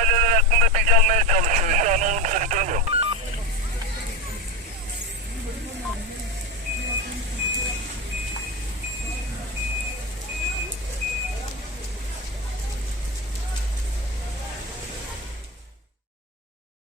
aileler hakkında bilgi almaya çalışıyor. Şu an olumsuz bir durum yok.